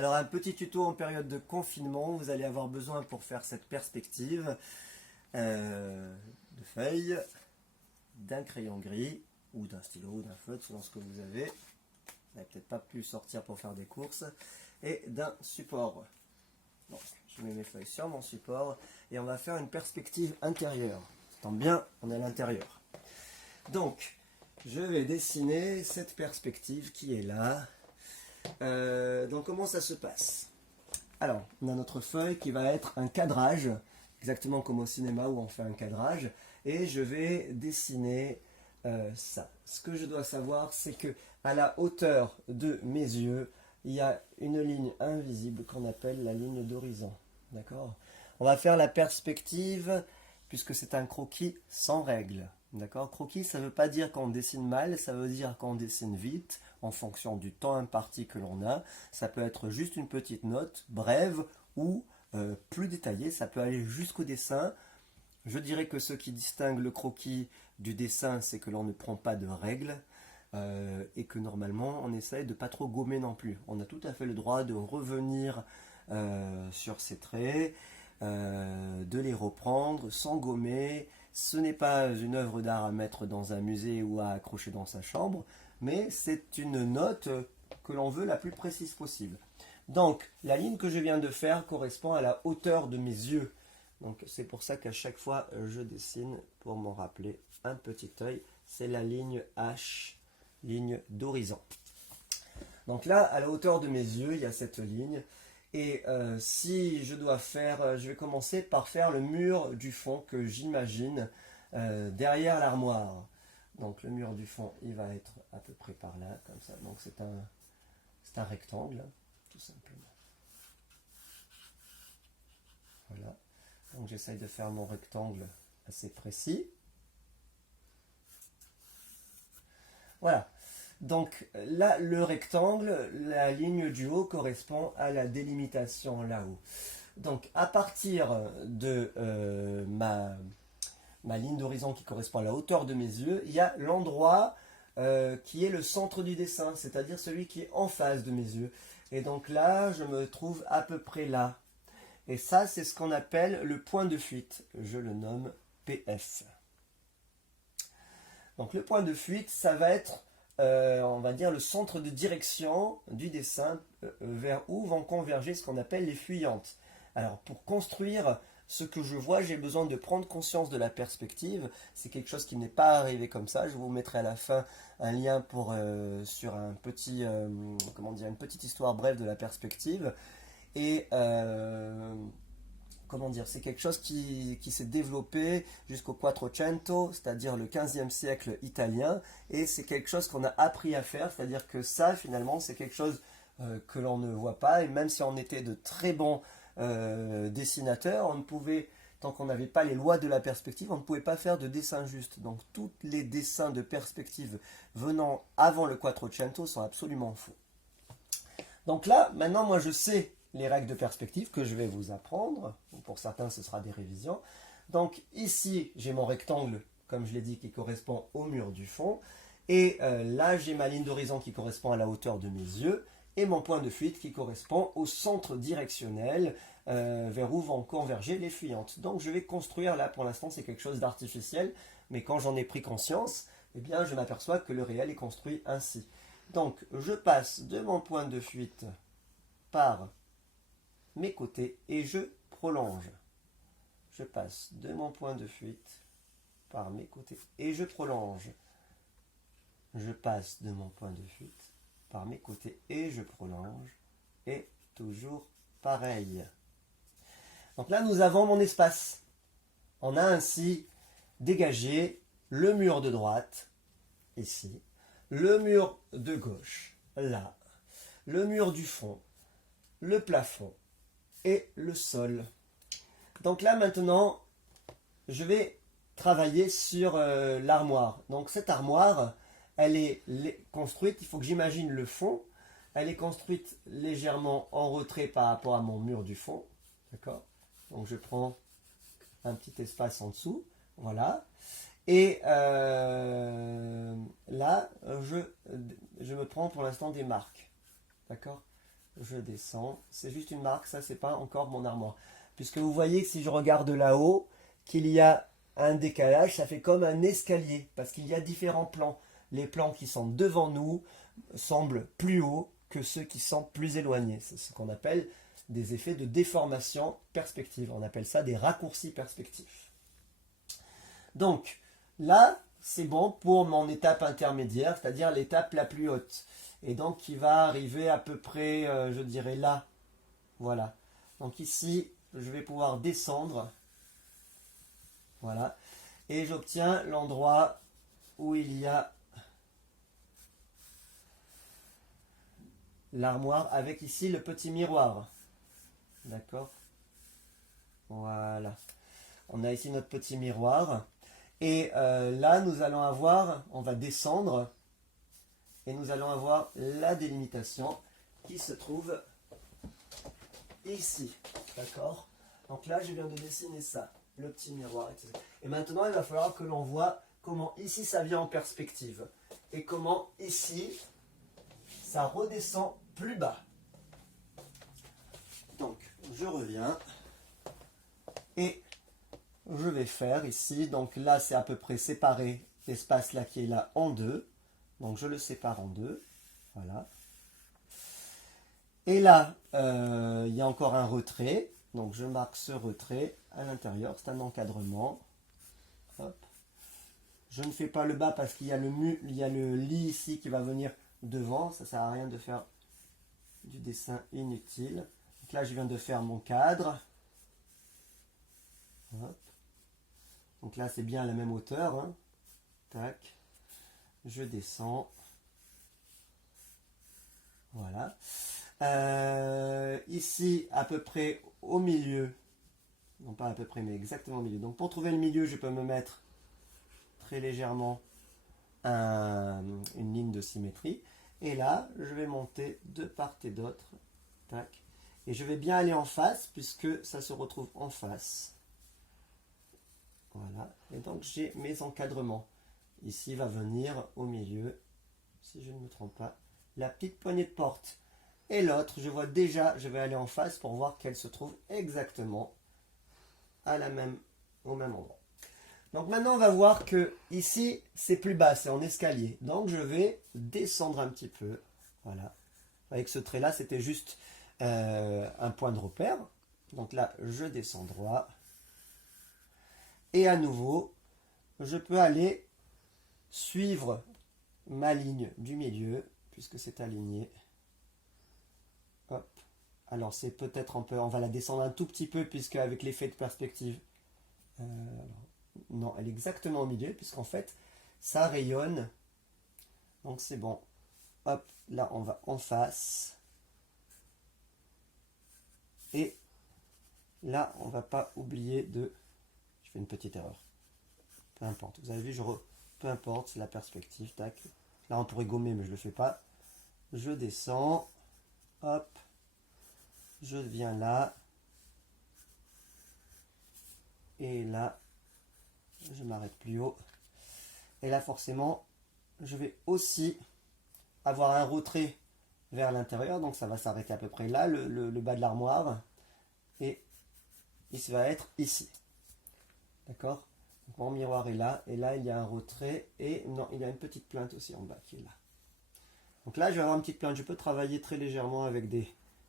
Alors un petit tuto en période de confinement, vous allez avoir besoin pour faire cette perspective de feuilles, d'un crayon gris ou d'un stylo ou d'un feutre selon ce que vous avez. Vous n'avez peut-être pas pu sortir pour faire des courses et d'un support. Donc je mets mes feuilles sur mon support et on va faire une perspective intérieure. Tant bien, on est à l'intérieur. Donc je vais dessiner cette perspective qui est là. Donc comment ça se passe? Alors, on a notre feuille qui va être un cadrage, exactement comme au cinéma où on fait un cadrage, et je vais dessiner ça. Ce que je dois savoir, c'est que à la hauteur de mes yeux, il y a une ligne invisible qu'on appelle la ligne d'horizon. D'accord? On va faire la perspective, puisque c'est un croquis sans règle. D'accord? Croquis, ça ne veut pas dire qu'on dessine mal, ça veut dire qu'on dessine vite, en fonction du temps imparti que l'on a. Ça peut être juste une petite note, brève, ou plus détaillée, ça peut aller jusqu'au dessin. Je dirais que ce qui distingue le croquis du dessin, c'est que l'on ne prend pas de règles, et que normalement, on essaye de ne pas trop gommer non plus. On a tout à fait le droit de revenir sur ces traits, de les reprendre sans gommer. Ce n'est pas une œuvre d'art à mettre dans un musée ou à accrocher dans sa chambre, mais c'est une note que l'on veut la plus précise possible. Donc, la ligne que je viens de faire correspond à la hauteur de mes yeux. Donc, c'est pour ça qu'à chaque fois, je dessine, pour m'en rappeler, un petit œil. C'est la ligne H, ligne d'horizon. Donc là, à la hauteur de mes yeux, il y a cette ligne. Et si je dois faire, je vais commencer par faire le mur du fond que j'imagine derrière l'armoire. Donc le mur du fond, il va être à peu près par là, comme ça. Donc c'est un rectangle, tout simplement. Voilà. Donc j'essaye de faire mon rectangle assez précis. Voilà. Donc là, le rectangle, la ligne du haut correspond à la délimitation là-haut. Donc à partir de ma ligne d'horizon qui correspond à la hauteur de mes yeux, il y a l'endroit qui est le centre du dessin, c'est-à-dire celui qui est en face de mes yeux. Et donc là, je me trouve à peu près là. Et ça, c'est ce qu'on appelle le point de fuite. Je le nomme PF. Donc le point de fuite, ça va être on va dire le centre de direction du dessin vers où vont converger ce qu'on appelle les fuyantes. Alors pour construire ce que je vois, j'ai besoin de prendre conscience de la perspective. C'est quelque chose qui n'est pas arrivé comme ça. Je vous mettrai à la fin un lien sur un petit, une petite histoire brève de la perspective. Et c'est quelque chose qui s'est développé jusqu'au Quattrocento, c'est-à-dire le 15e siècle italien, et c'est quelque chose qu'on a appris à faire, c'est-à-dire que ça, finalement, c'est quelque chose que l'on ne voit pas, et même si on était de très bons dessinateurs, on ne pouvait, tant qu'on n'avait pas les lois de la perspective, on ne pouvait pas faire de dessin juste. Donc tous les dessins de perspective venant avant le Quattrocento sont absolument faux. Donc là, maintenant, moi, je sais les règles de perspective que je vais vous apprendre. Pour certains, ce sera des révisions. Donc ici, j'ai mon rectangle, comme je l'ai dit, qui correspond au mur du fond. Et là, j'ai ma ligne d'horizon qui correspond à la hauteur de mes yeux. Et mon point de fuite qui correspond au centre directionnel vers où vont converger les fuyantes. Donc je vais construire, là pour l'instant, c'est quelque chose d'artificiel. Mais quand j'en ai pris conscience, eh bien, je m'aperçois que le réel est construit ainsi. Donc je passe de mon point de fuite par mes côtés et je prolonge. Je passe de mon point de fuite par mes côtés et je prolonge. Je passe de mon point de fuite par mes côtés et je prolonge. Et toujours pareil. Donc là, nous avons mon espace. On a ainsi dégagé le mur de droite, ici, le mur de gauche, là, le mur du fond, le plafond, et le sol. Donc là maintenant, je vais travailler sur l'armoire. Donc cette armoire, elle est construite, il faut que j'imagine le fond. Elle est construite légèrement en retrait par rapport à mon mur du fond. D'accord? Donc je prends un petit espace en dessous. Voilà. Et là, je me prends pour l'instant des marques. D'accord? je descends. C'est juste une marque, ça c'est pas encore mon armoire. Puisque vous voyez que si je regarde là-haut, qu'il y a un décalage, ça fait comme un escalier, parce qu'il y a différents plans. Les plans qui sont devant nous semblent plus hauts que ceux qui sont plus éloignés. C'est ce qu'on appelle des effets de déformation perspective. On appelle ça des raccourcis perspectifs. Donc là, c'est bon pour mon étape intermédiaire, c'est-à-dire l'étape la plus haute. Et donc qui va arriver à peu près, je dirais là. Voilà. Donc ici, je vais pouvoir descendre. Voilà. Et j'obtiens l'endroit où il y a l'armoire avec ici le petit miroir. D'accord? Voilà. On a ici notre petit miroir. Et là, nous allons avoir, on va descendre, et nous allons avoir la délimitation qui se trouve ici. D'accord? Donc là, je viens de dessiner ça, le petit miroir, etc. Et maintenant, il va falloir que l'on voit comment ici, ça vient en perspective. Et comment ici, ça redescend plus bas. Donc, je reviens. Et je vais faire ici, donc là c'est à peu près séparé, l'espace là qui est là en deux, donc je le sépare en deux, voilà. Et là, il y a encore un retrait, donc je marque ce retrait à l'intérieur, c'est un encadrement. Hop. Je ne fais pas le bas parce qu'il y a le lit ici qui va venir devant, ça ne sert à rien de faire du dessin inutile. Donc là je viens de faire mon cadre. Hop. Donc là, c'est bien à la même hauteur. Hein. Tac. Je descends. Voilà. Ici, à peu près au milieu. Non pas à peu près, mais exactement au milieu. Donc pour trouver le milieu, je peux me mettre très légèrement une ligne de symétrie. Et là, je vais monter de part et d'autre. Tac. Et je vais bien aller en face, puisque ça se retrouve en face. Voilà, et donc j'ai mes encadrements. Ici va venir au milieu, si je ne me trompe pas, la petite poignée de porte. Et l'autre, je vois déjà, je vais aller en face pour voir qu'elle se trouve exactement au même endroit. Donc maintenant, on va voir que ici, c'est plus bas, c'est en escalier. Donc je vais descendre un petit peu. Voilà. Avec ce trait-là, c'était juste un point de repère. Donc là, je descends droit. Et à nouveau, je peux aller suivre ma ligne du milieu, puisque c'est aligné. Hop. Alors c'est peut-être on va la descendre un tout petit peu, puisque avec l'effet de perspective, non, elle est exactement au milieu, puisqu'en fait, ça rayonne. Donc c'est bon. Hop, là on va en face. Et là, on ne va pas oublier de... Je fais une petite erreur. Peu importe. Vous avez vu, peu importe, c'est la perspective. Tac. Là, on pourrait gommer, mais je ne le fais pas. Je descends. Hop. Je viens là. Et là, je m'arrête plus haut. Et là, forcément, je vais aussi avoir un retrait vers l'intérieur. Donc, ça va s'arrêter à peu près là, le bas de l'armoire. Et il va être ici. D'accord? Mon miroir est là, et là il y a un retrait, et non, il y a une petite plainte aussi en bas qui est là. Donc là je vais avoir une petite plainte, je peux travailler très légèrement avec des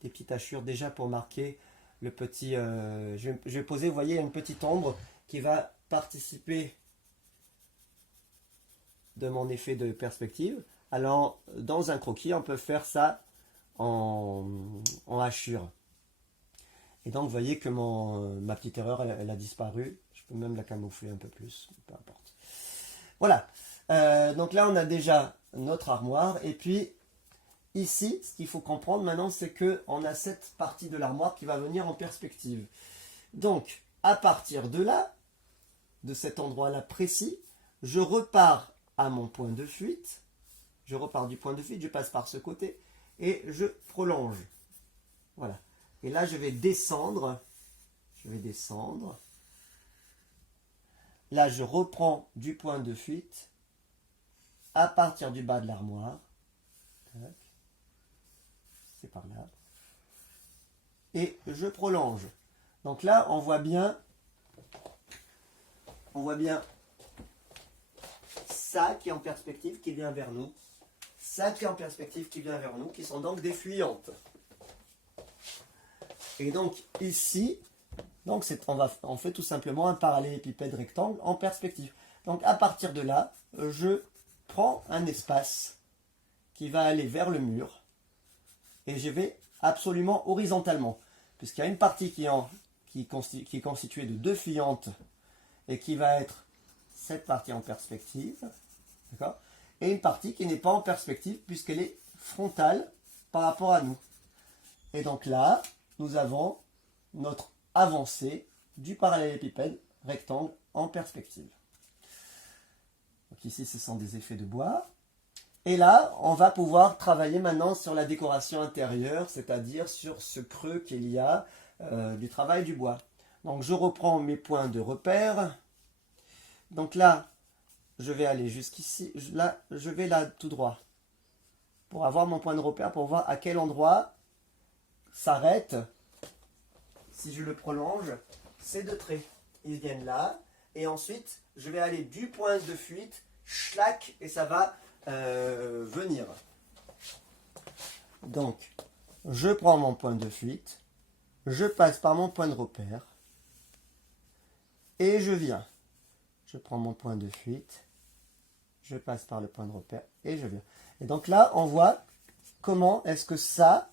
petites hachures déjà pour marquer le petit... je vais poser, vous voyez, il y a une petite ombre qui va participer de mon effet de perspective. Alors dans un croquis, on peut faire ça en hachure. Et donc vous voyez que ma petite erreur, elle a disparu. Je peux même la camoufler un peu plus, peu importe. Voilà, donc là on a déjà notre armoire. Et puis ici, ce qu'il faut comprendre maintenant, c'est qu'on a cette partie de l'armoire qui va venir en perspective. Donc à partir de là, de cet endroit-là précis, je repars à mon point de fuite. Je repars du point de fuite, je passe par ce côté et je prolonge. Voilà. Et là, je vais descendre. Là, je reprends du point de fuite à partir du bas de l'armoire. C'est par là. et je prolonge. Donc là, on voit bien ça qui est en perspective, qui vient vers nous. Ça qui est en perspective, qui vient vers nous, qui sont donc des fuyantes. Et donc ici, donc on fait tout simplement un parallélépipède rectangle en perspective. Donc à partir de là, je prends un espace qui va aller vers le mur et je vais absolument horizontalement, puisqu'il y a une partie qui est constituée de deux fuyantes et qui va être cette partie en perspective, d'accord, et une partie qui n'est pas en perspective puisqu'elle est frontale par rapport à nous. Et donc là, nous avons notre avancée du parallélépipède rectangle en perspective. Donc ici, ce sont des effets de bois. Et là, on va pouvoir travailler maintenant sur la décoration intérieure, c'est-à-dire sur ce creux qu'il y a du travail du bois. Donc je reprends mes points de repère. Donc là, je vais aller jusqu'ici. Là, je vais là tout droit pour avoir mon point de repère, pour voir à quel endroit s'arrête. Si je le prolonge, ces deux traits, ils viennent là. Et ensuite, je vais aller du point de fuite, schlack, et ça va venir. Donc, je prends mon point de fuite, je passe par mon point de repère, et je viens. Je prends mon point de fuite, je passe par le point de repère, et je viens. Et donc là, on voit comment est-ce que ça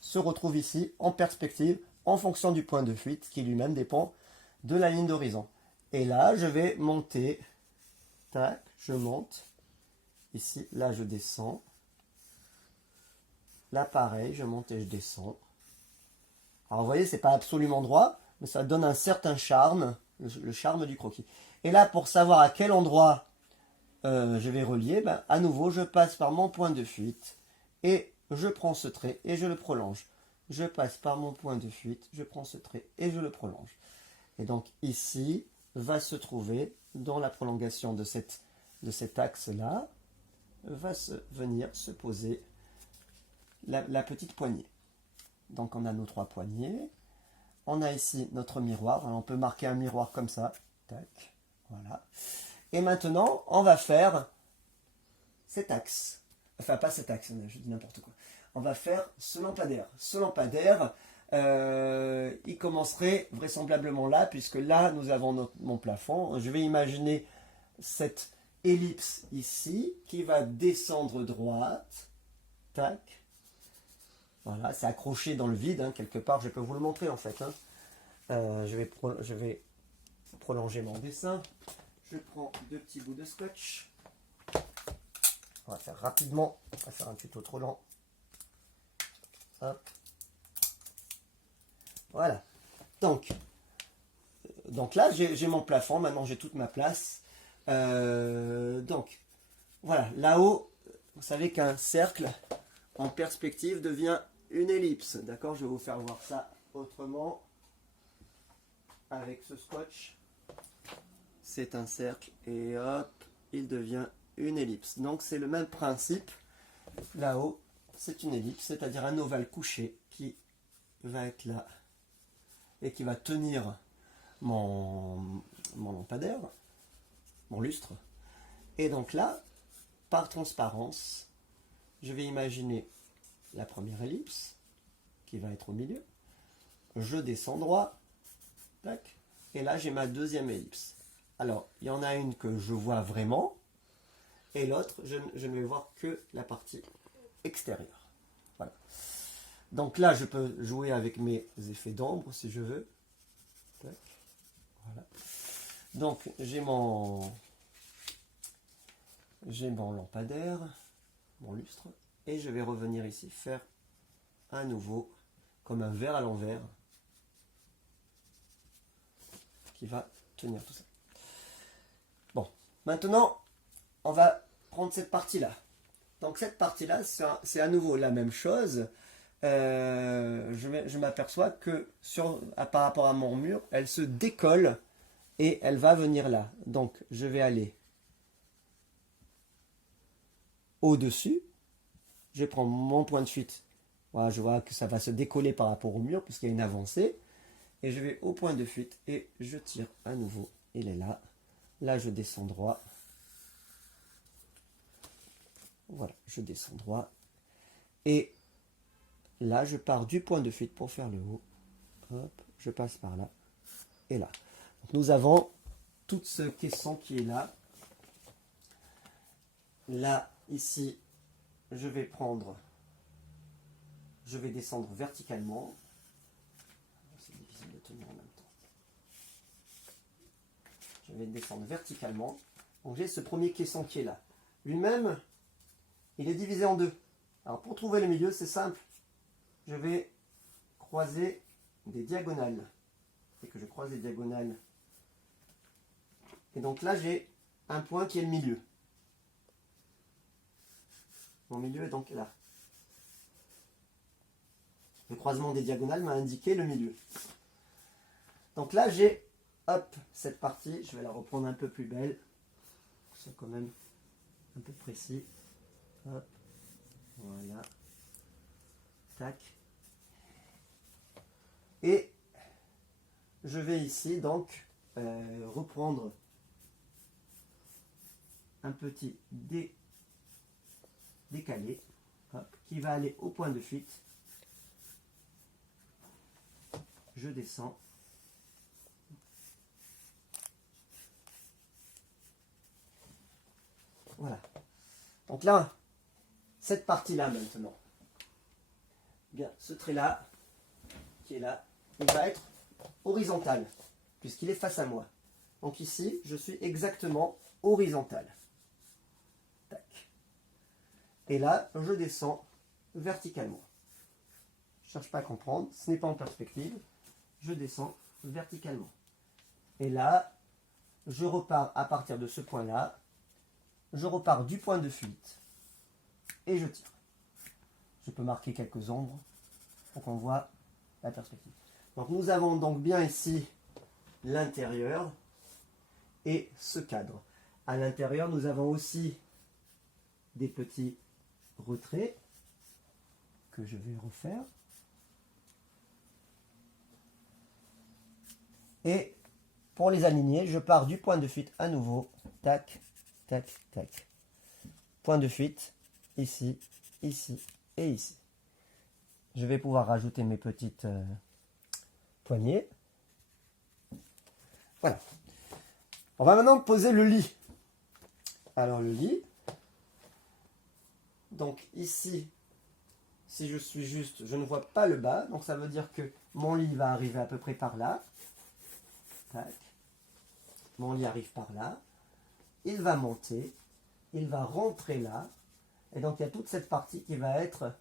se retrouve ici, en perspective, en fonction du point de fuite, qui lui-même dépend de la ligne d'horizon. Et là, je vais monter, tac, je monte, ici, là, je descends, là, pareil, je monte et je descends. Alors, vous voyez, c'est pas absolument droit, mais ça donne un certain charme, le charme du croquis. Et là, pour savoir à quel endroit je vais relier, ben, à nouveau, je passe par mon point de fuite, et je prends ce trait, et je le prolonge. Je passe par mon point de fuite, je prends ce trait, et je le prolonge. Et donc, ici, va se trouver, dans la prolongation de cet axe-là, va venir se poser la petite poignée. Donc on a nos trois poignées. On a ici notre miroir. Alors, on peut marquer un miroir comme ça. Tac. Voilà. Et maintenant, on va faire cet axe. Enfin, pas cet axe, je dis n'importe quoi. On va faire ce lampadaire. Ce lampadaire, il commencerait vraisemblablement là, puisque là, nous avons mon plafond. Je vais imaginer cette ellipse ici, qui va descendre droite. Tac. Voilà, c'est accroché dans le vide, hein, quelque part. Je peux vous le montrer, en fait. Hein. Je vais prolonger mon dessin. Je prends deux petits bouts de scotch. On va faire rapidement. On va faire un tuto trop lent. Hop. Voilà. Donc là, j'ai mon plafond. Maintenant, j'ai toute ma place. Donc, voilà. Là-haut, vous savez qu'un cercle en perspective devient une ellipse. D'accord? Je vais vous faire voir ça autrement. Avec ce scotch. C'est un cercle. Et hop, il devient une ellipse. Donc, c'est le même principe. Là-haut, c'est une ellipse, c'est-à-dire un ovale couché qui va être là et qui va tenir mon lampadaire, mon lustre. Et donc là, par transparence, je vais imaginer la première ellipse qui va être au milieu. Je descends droit. Tac. Et là, j'ai ma deuxième ellipse. Alors, il y en a une que je vois vraiment. Et l'autre, je ne vais voir que la partie extérieure. Voilà. Donc là, je peux jouer avec mes effets d'ombre si je veux. Tac. Voilà. Donc, j'ai mon lampadaire, mon lustre. Et je vais revenir ici, faire à nouveau comme un verre à l'envers qui va tenir tout ça. Bon, maintenant, on va prendre cette partie-là. Donc cette partie-là, c'est à nouveau la même chose. Je m'aperçois que par rapport à mon mur, elle se décolle et elle va venir là. Donc je vais aller au-dessus. Je prends mon point de fuite Voilà, je vois que ça va se décoller par rapport au mur puisqu'il y a une avancée. Et je vais au point de fuite et je tire à nouveau. Il est là. Là, je descends droit. Voilà, je descends droit. Et là, je pars du point de fuite pour faire le haut. Hop, je passe par là et là. Donc, nous avons tout ce caisson qui est là. Là, ici, je vais descendre verticalement. C'est difficile de tenir en même temps. Je vais descendre verticalement. Donc j'ai ce premier caisson qui est là. Lui-même, il est divisé en deux. Alors pour trouver le milieu, c'est simple. Je vais croiser des diagonales. Et que je croise des diagonales. Et donc là, j'ai un point qui est le milieu. Mon milieu est donc là. Le croisement des diagonales m'a indiqué le milieu. Donc là, j'ai, hop, cette partie. Je vais la reprendre un peu plus belle. C'est quand même un peu précis. Hop, voilà. Tac. Et je vais ici donc reprendre un petit décalé, hop, qui va aller au point de fuite. Je descends. Voilà. Donc là, cette partie-là maintenant, bien, ce trait-là, qui est là, il va être horizontal, puisqu'il est face à moi. Donc ici, je suis exactement horizontal. Tac. Et là, je descends verticalement. Je ne cherche pas à comprendre, ce n'est pas en perspective. Je descends verticalement. Et là, je repars à partir de ce point-là. Je repars du point de fuite. Et je tire. Je peux marquer quelques ombres pour qu'on voit la perspective. Donc nous avons donc bien ici l'intérieur et ce cadre. À l'intérieur, nous avons aussi des petits retraits que je vais refaire. Et pour les aligner, je pars du point de fuite à nouveau. Tac, tac, tac. Point de fuite, ici, ici et ici. Je vais pouvoir rajouter mes petites poignées. Voilà. On va maintenant poser le lit. Alors le lit. Donc ici, si je suis juste, je ne vois pas le bas. Donc ça veut dire que mon lit va arriver à peu près par là. Tac. Mon lit arrive par là. Il va monter. Il va rentrer là. Et donc il y a toute cette partie qui va être...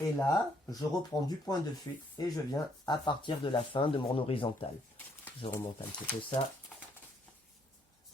Et là, je reprends du point de fuite et je viens à partir de la fin de mon horizontal. Je remonte un petit peu ça.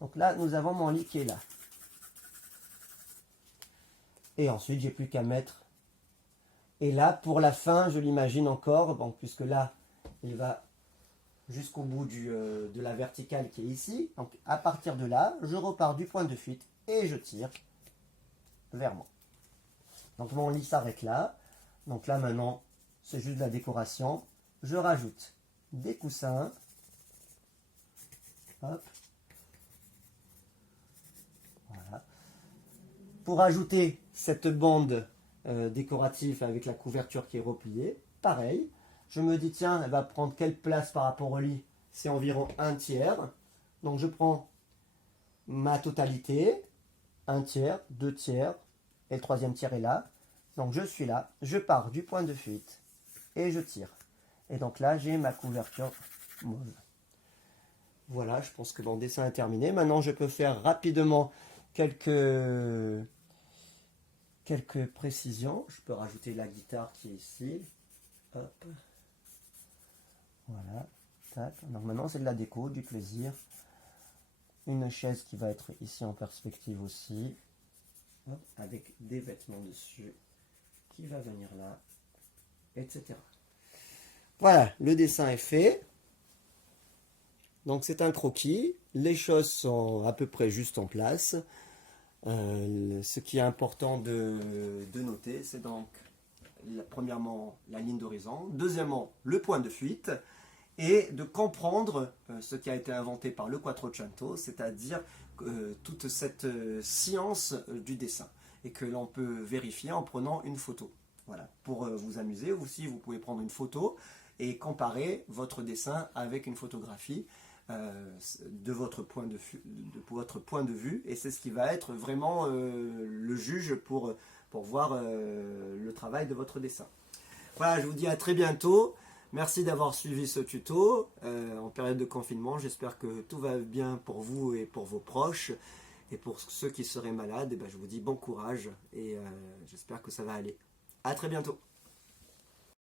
Donc là, nous avons mon lit qui est là. Et ensuite, j'ai plus qu'à mettre. Et là, pour la fin, je l'imagine encore, bon, puisque là, il va jusqu'au bout de la verticale qui est ici. Donc à partir de là, je repars du point de fuite et je tire vers moi. Donc mon lit s'arrête là. Donc là maintenant, c'est juste de la décoration. Je rajoute des coussins. Hop. Voilà. Pour ajouter cette bande décorative avec la couverture qui est repliée, pareil. Je me dis, tiens, elle va prendre quelle place par rapport au lit? C'est environ 1/3. Donc je prends ma totalité, 1/3, 2/3, et le 3e tiers est là. Donc je suis là, je pars du point de fuite et je tire. Et donc là, j'ai ma couverture mauve. Voilà, je pense que mon dessin est terminé. Maintenant, je peux faire rapidement quelques précisions. Je peux rajouter la guitare qui est ici. Hop. Voilà. Tac. Donc maintenant, c'est de la déco, du plaisir. Une chaise qui va être ici en perspective aussi. Hop. Avec des vêtements dessus. Qui va venir là. Etc. Voilà, le dessin est fait. Donc c'est un croquis. Les choses sont à peu près juste en place. Ce qui est important de noter, c'est donc premièrement la ligne d'horizon, deuxièmement le point de fuite, et de comprendre ce qui a été inventé par le Quattrocento, c'est-à-dire toute cette science du dessin, et que l'on peut vérifier en prenant une photo. Voilà, pour vous amuser aussi, vous pouvez prendre une photo et comparer votre dessin avec une photographie de votre point de vue, et c'est ce qui va être vraiment le juge pour voir le travail de votre dessin. Voilà, je vous dis à très bientôt. Merci d'avoir suivi ce tuto en période de confinement. J'espère que tout va bien pour vous et pour vos proches. Et pour ceux qui seraient malades, je vous dis bon courage et j'espère que ça va aller. À très bientôt.